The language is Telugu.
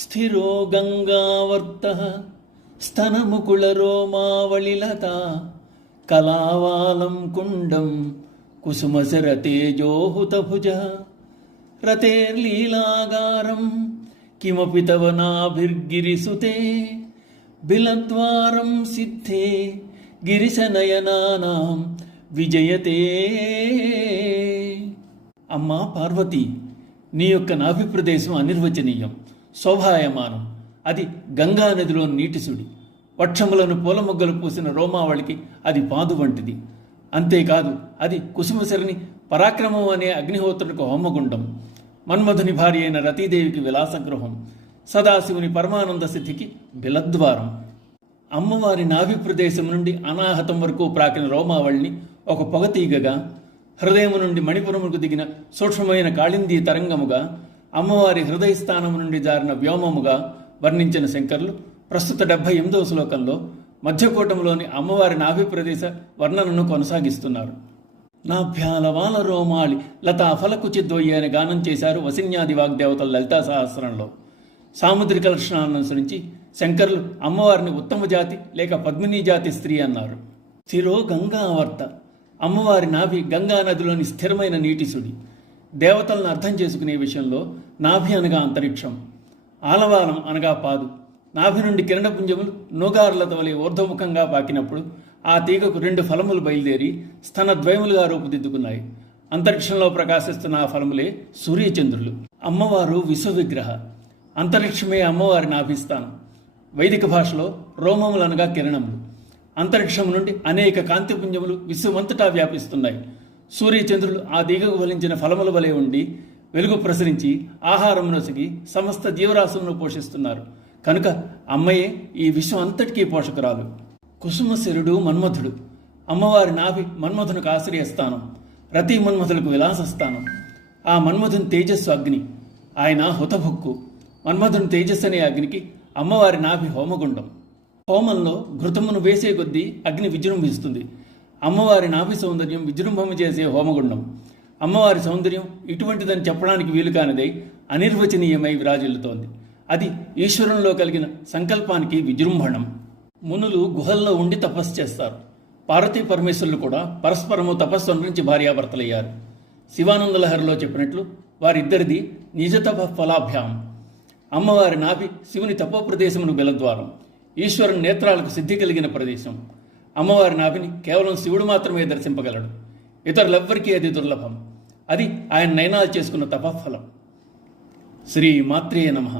స్థిరో గంగావర్తః స్తనముకుళరోమావళిలతా కళావాలం కుండం కుసుమశరతేజోహుతభుజః రతేర్లీలాగారం కిమపి తవ నాభిర్గిరిసుతే బిలద్వారం సిద్ధే గిరిశనయనానాం విజయతే. అమ్మా పార్వతి, నీ యొక్క నాభి ప్రదేశం అనిర్వచనీయం, శోభాయమానం. అది గంగా నదిలో నీటిసుడి. వక్షములను పూలమొగ్గలు పూసిన రోమావళికి అది పాదు వంటిది. అంతేకాదు, అది కుసుమశరణి పరాక్రమం అనే అగ్నిహోత్రునికి హోమగుండం, మన్మధుని భార్య అయిన రతీదేవికి విలాసగృహం, సదాశివుని పరమానంద స్థితికి బిలద్వారం. అమ్మవారి నాభి ప్రదేశం నుండి అనాహతం వరకు ప్రాకిన రోమావళిని ఒక పొగతీగగా, హృదయము నుండి మణిపురముకు దిగిన సూక్ష్మమైన కాళిందీ తరంగముగా, అమ్మవారి హృదయ స్థానము నుండి జారిన వ్యోమముగా వర్ణించిన శంకరులు ప్రస్తుత 78వ శ్లోకంలో మధ్యకూటములోని అమ్మవారి నాభి ప్రదేశ వర్ణనను కొనసాగిస్తున్నారు. నాభ్యాలవాల రోమాళి లతా ఫలకుచిద్వయ్య అని గానం చేశారు వసిన్యాది వాగ్దేవతల లలితా సహస్రంలో. సాముద్రిక లక్షణాలను అనుసరించి శంకరులు అమ్మవారిని ఉత్తమ జాతి లేక పద్మినీ జాతి స్త్రీ అన్నారు. స్థిరో గంగావర్త, అమ్మవారి నాభి గంగా నదిలోని స్థిరమైన నీటిసుడి. దేవతలను అర్థం చేసుకునే విషయంలో నాభి అనగా అంతరిక్షం, ఆలవాలం అనగా పాదు. నాభి నుండి కిరణపుంజములు నూగారులత వలె ఊర్ధ్వముఖంగా పాకినప్పుడు ఆ తీగకు 2 ఫలములు బయలుదేరి స్తనద్వయములుగా రూపుదిద్దుకున్నాయి. అంతరిక్షంలో ప్రకాశిస్తున్న ఆ ఫలములే సూర్యచంద్రులు. అమ్మవారు విశ్వవిగ్రహ, అంతరిక్షమే అమ్మవారి నాభిస్థానం. వైదిక భాషలో రోమములు అనగా కిరణములు. అంతరిక్షం నుండి అనేక కాంతిపుంజములు విశ్వమంతటా వ్యాపిస్తున్నాయి. సూర్యచంద్రులు ఆ తీగకు ఫలించిన ఫలముల వలె ఉండి వెలుగు ప్రసరించి ఆహారం నొసగి సమస్త జీవరాశులను పోషిస్తున్నారు. కనుక అమ్మయే ఈ విశ్వం అంతటికీ పోషకురాలు. కుసుమశరుడు మన్మధుడు. అమ్మవారి నాభి మన్మధునికి ఆశ్రయస్థానం, రతి మన్మధులకు విలాసస్థానం. ఆ మన్మధుని తేజస్సు అగ్ని, ఆయన హుతభుక్కు. మన్మధుని తేజస్సు అనే అగ్నికి అమ్మవారి నాభి హోమగుండం. హోమంలో ఘృతమును వేసే కొద్దీ అగ్ని విజృంభిస్తుంది. అమ్మవారి నాభి సౌందర్యం విజృంభము చేసే హోమగుండం. అమ్మవారి సౌందర్యం ఇటువంటిదని చెప్పడానికి వీలు కానిదై అనిర్వచనీయమై విరాజిల్లుతోంది. అది ఈశ్వరంలో కలిగిన సంకల్పానికి విజృంభణం. మునులు గుహల్లో ఉండి తపస్సు చేస్తారు. పార్వతీ పరమేశ్వరులు కూడా పరస్పరము తపస్సు అనురించి భార్యాభర్తలయ్యారు. శివానందలహరిలో చెప్పినట్లు వారిద్దరిది నిజతప ఫలాభ్యాం. అమ్మవారి నాభి శివుని తపోప్రదేశమును బెలద్వారం, ఈశ్వరుని నేత్రాలకు సిద్ధి కలిగిన ప్రదేశం. అమ్మవారి నాభిని కేవలం శివుడు మాత్రమే దర్శింపగలడు. ఇతరులెవ్వరికీ అది దుర్లభం. అది ఆయన నయనాలు చేసుకున్న తపఫలం. శ్రీ మాత్రేయ నమః.